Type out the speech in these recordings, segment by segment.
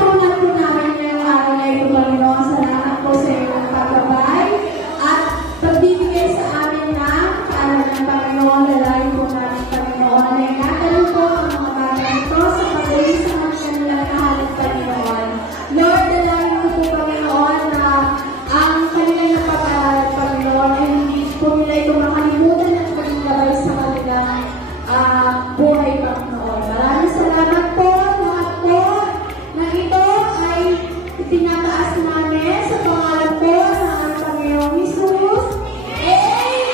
Pinapaulat po namin ngayong araw na ito, Panginoon. Salamat po sa iyong paggabay at pagbibigay sa amin ng kaarawan ng Panginoon. Lalayo po namin, Panginoon, na inagalan po ang mga bata ito sa pag-uwi sa mga kanilang kahalang, Panginoon. Lord, lalayo po po, Panginoon, na ang kanilang napag-aaral, Panginoon, ay hindi po nila ito makalimutan at maging gabay sa kanilang buhay, Panginoon. Maraming salamat po, lahat po, na ito ay itinataas namin sa pangalan po ng Panginoong Jesus. Amen!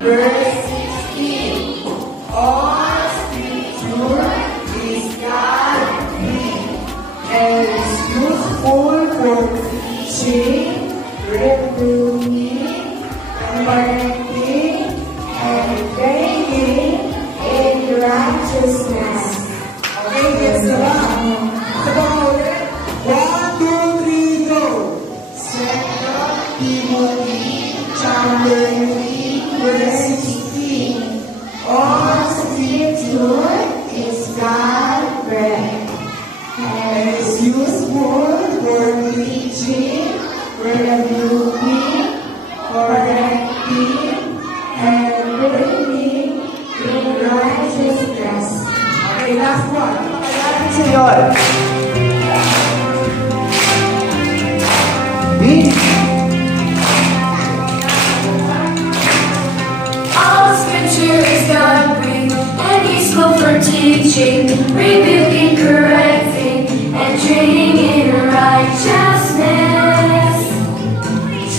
Verse 16. All scripture is God-breathed and is useful for teaching, rebuking, and correcting, and training in righteousness. Okay, yes, salam. Sabaw ulit. 1, 2, 3, go. 2 Timothy chapter 3, verse 16. All scripture is God-breathed and is useful for teaching, rebuking, correcting, and training in righteousness. Okay, last one. Pagkakalit sa yun. All scripture is God-breathed and useful for teaching, rebuking, correcting, and training in righteousness.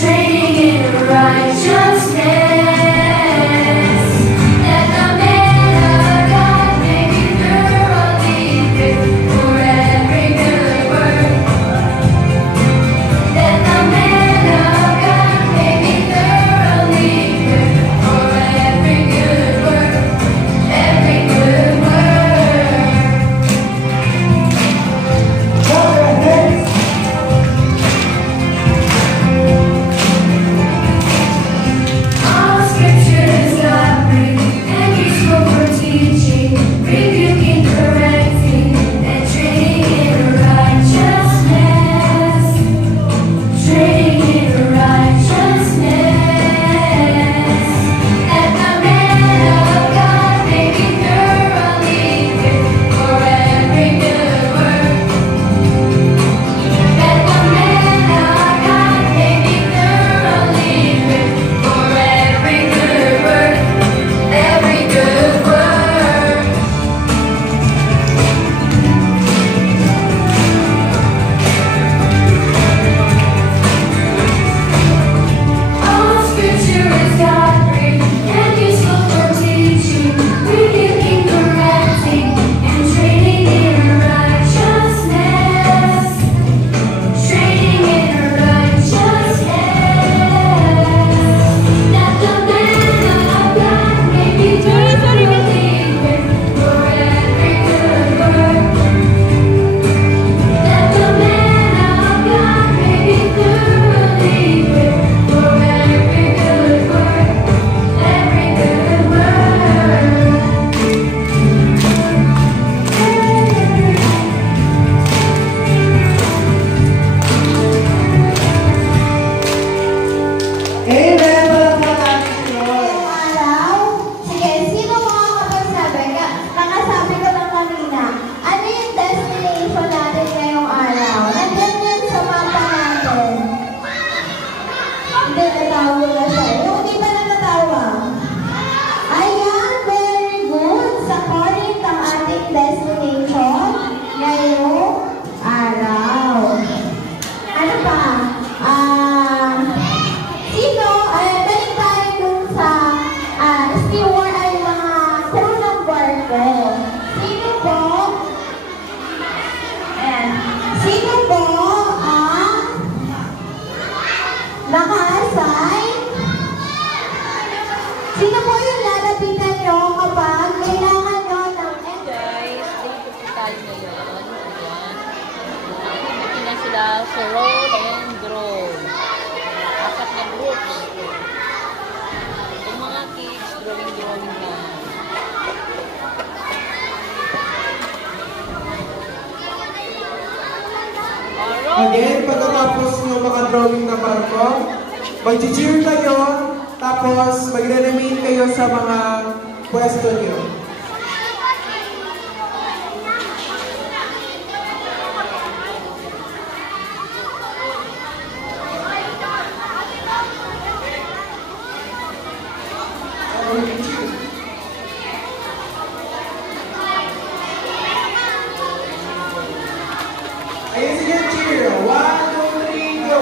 Training in righteousness. That the man of God may be thoroughly fit for every good work. That the man of God may be thoroughly fit for every good work. Every good work. Go ahead. All scripture is God-breathed and useful for teaching, rebuking, correcting, and training in righteousness. Training in righteousness. That the man of God may be thoroughly fit for every good work. That the man of God may be thoroughly fit for every good work. Every good work. All scripture is God-breathed and useful for teaching, rebuking, correcting, and training in righteousness. Training in righteousness. That the man of God may be thoroughly fit for every good work. That the man of God may be thoroughly fit for every good work. Every good Amen. Palakpakan natin si Lord. Araw? Sige, sino makakapagsabi? Kakasabi ko lang kanina. Ano yung destination natin ngayong araw? Nandiyan yun sa mapa natin. Hindi, natawag na siya. Yung hindi pa na natawag. Ayan, very good. Sa Corinth ang ating destination ngayong araw. Ano pa? Sino? Balik tayo dun sa steward ay mga crew ng barko. Sino po? Sino po ang naka-assign? Sino po yung lalapitan nyo kapag kailangan nyo ng Guys, dito po tayo ngayon. Ayan. Nakikita na sila sa roll and drone. 4 na groups. Yung mga kids, drawing na. Again, pagkatapos nyo maka-drawing na barko, mag-cheer kayo, tapos magre-remain kayo sa mga pwesto nyo. Ayun, sige, cheer. 1, 2, 3, go!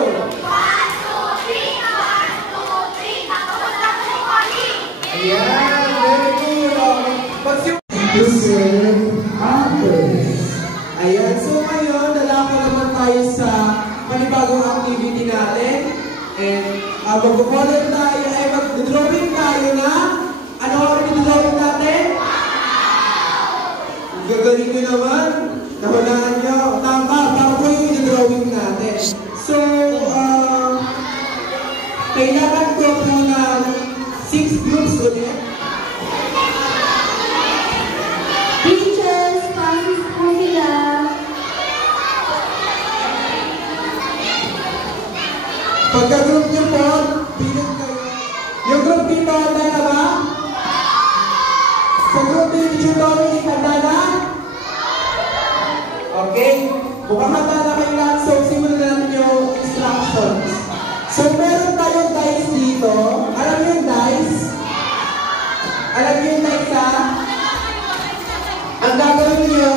Ayan, very good. To serve others. Ayan, so ngayon, lalako naman tayo sa panibagong activity natin. And mag-color tayo, ay mag-drawing tayo na, ano ang i-drawing natin? Gagaling nyo naman. Nahulaan nyo. Tama, bago yung i-drawing natin. So, kailangan ko po ng 6 groups ulit. Teachers, passes po sila. Pagka-group nyo po, bilang kayo. Yung group dito, handa na ba? Sa group dito, tutorial, handa na? Okay? Mukhang handa na kayo lahat, so simulan na natin yung instructions. So, meron tayong dice dito. Alam niyo yung dice? Alam niyo yung dice, ha? Ang gagawin niyo,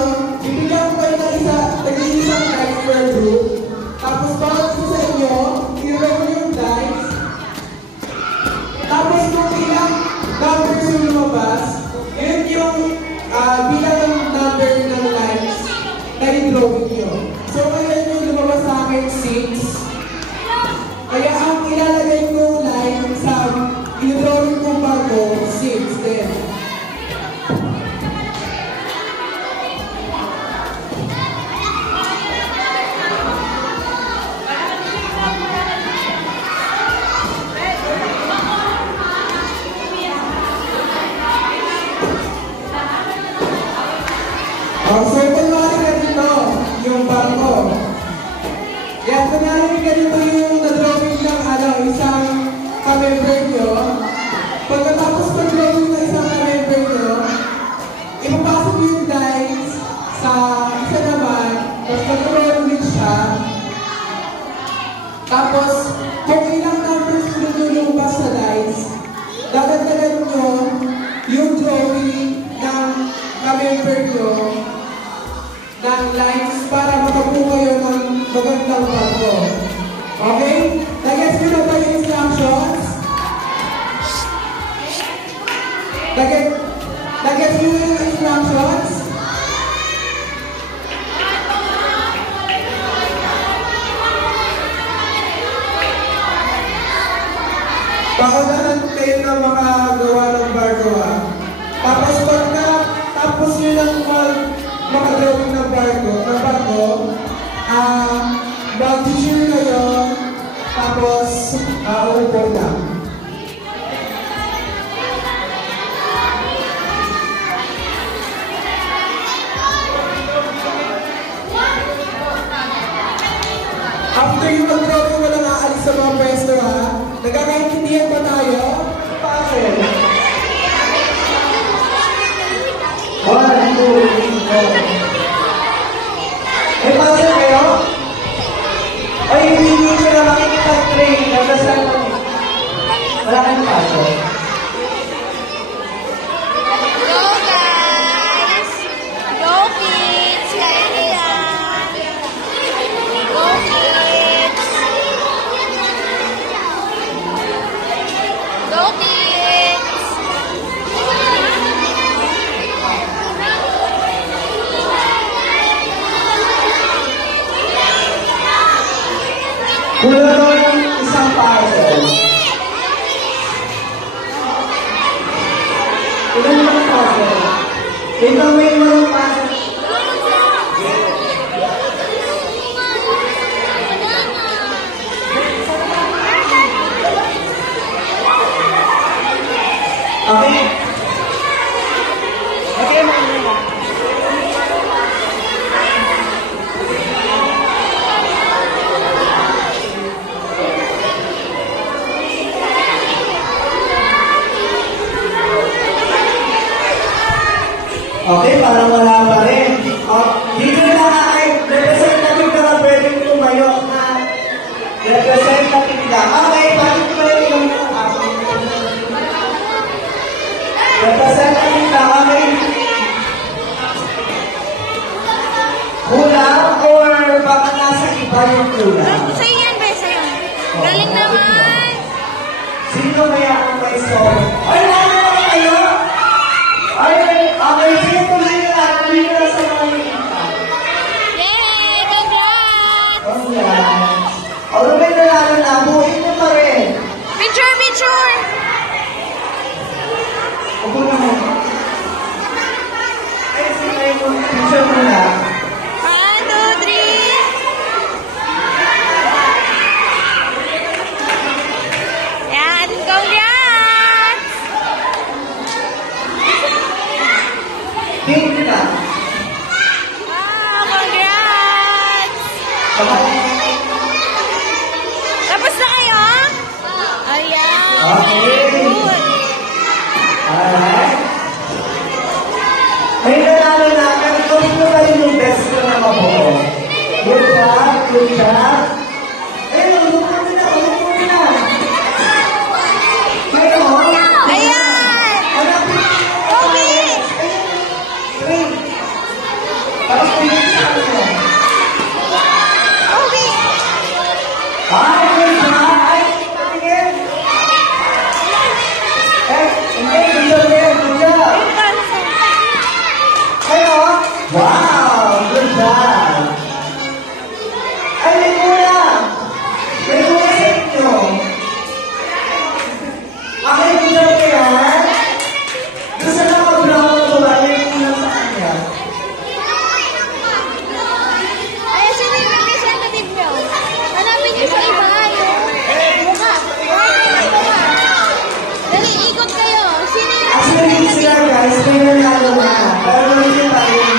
bibigyan ko kayo ng isang dice per group. Tapos, bawat isa sa inyo, i-roll niyo yung dice. Tapos, kung ilang numbers yung lumabas, yun yung bilang ng number ng lines na i-drawing niyo. So, ngayon yung lumabas sa akin, 6. Kaya ang ilalagay ko line sa i-drawing kong barko, 6 din. So, kunwari ka dito, yung barko. Yan, kunwari ka dito yung na-drawing ng isang ka-member nyo. Pagkatapos pag-drawing ng isang ka-member nyo, ipapasok yung dice sa isa naman, tapos mag-roll ulit siya. Tapos, kung ilang numbers nyo lumabas sa dice, dadagdagan nyo yung drawing ng ka-member nyo ng lines para makabuo kayo ng magandang barko. Okay? Nag-gets nyo na ba yung instructions? Nag-gets nyo yung instructions? Pakagalan kayo na makagawa ng barko, ha? Tapos pagka tapos nyo lang makadrawing ng barko, mag-cheer kayo, tapos upo lang. After yung mag-drawing, walang aalis sa mga pwesto, ha? Nagkakaintindihan ba tayo? Pasok! 1, 2, 3, 4. May pasok kayo? Ay, hindi ko na makikita train. Nagdasal kami. Wala kayong pasok. Go guys! Go kids! Kaya na yan! Go kids! Go kids! Kulang naman isang parcel. Kulang naman parcel. Ito may mga parcel. Okay? Okay, mga Okay, parang wala pa rin. Dito na ay representative na nga pwedeng tumayo na representative na. Okay, bakit ba yung representative na kami? Kulang or baka nasa iba yung kulang? Sa'yo yan, be, sa'yo. Galing naman. Sino kaya ang may song? Ay, wala na kayo? Ay, okay, sige, tuloy na lang. Tuloy na lang sa mga nakita. Yay! Congrats! Congrats! Although may nalala na, buhin niyo pa rin. Picture, picture! Upo naman. Ay, sige, picture mo na. 1, 2, 3. Yan, congrats! Pink na. Wow, congrats! Tapos na kayo? Ayan. Okay. Good. Alright. May nanalo na. Pero gusto pa rin yung best ko na mabuo. Good job, good job. Eh,ulupo na. Kayo, Ayan! hanapin. Okay! Three. Tapos pinig sa kanila. Okay! Ay, good job. Ay, patingin. Eh, hindi, good job. Kayo, wow, good job. Ay, may kulang. May kulang sa inyo. Okay, good job kaya. Gusto na mag-brown na ba? May kulang sa kanya. Ay, sino yung representative nyo? Hanapin nyo sa iba, yung mukha. Dali, ikot kayo. Sino yung Actually, representative? sila guys, may nanalo na. Pero hindi pa rin.